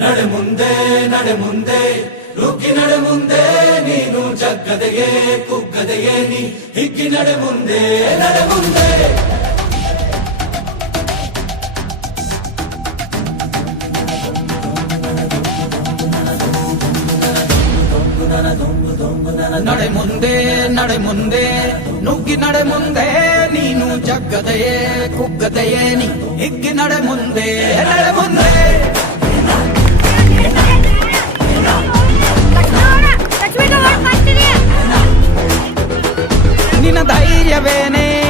ನಡೆ ಮುಂದೆ ನಡೆ ಮುಂದೆ ನುಗ್ಗಿ ನಡೆ ಮುಂದೆ ನೀನು ಜಗ್ಗದೆಯೇ ಕುಗ್ಗದೆಯೇ ನೀ ಹಿಗ್ಗಿ ನಡೆ ಮುಂದೆ ನಡೆ ಮುಂದೆ ನಡೆ ಮುಂದೆ ನಡೆ ಮುಂದೆ ನುಗ್ಗಿ ನಡೆ ಮುಂದೆ ನೀನು ಜಗ್ಗದೆಯೇ ಕುಗ್ಗದೆಯೇ ನೀ ಹಿಗ್ಗಿ ನಡೆ ಮುಂದೆ ನಡೆ ಮುಂದೆ da ilha Veneza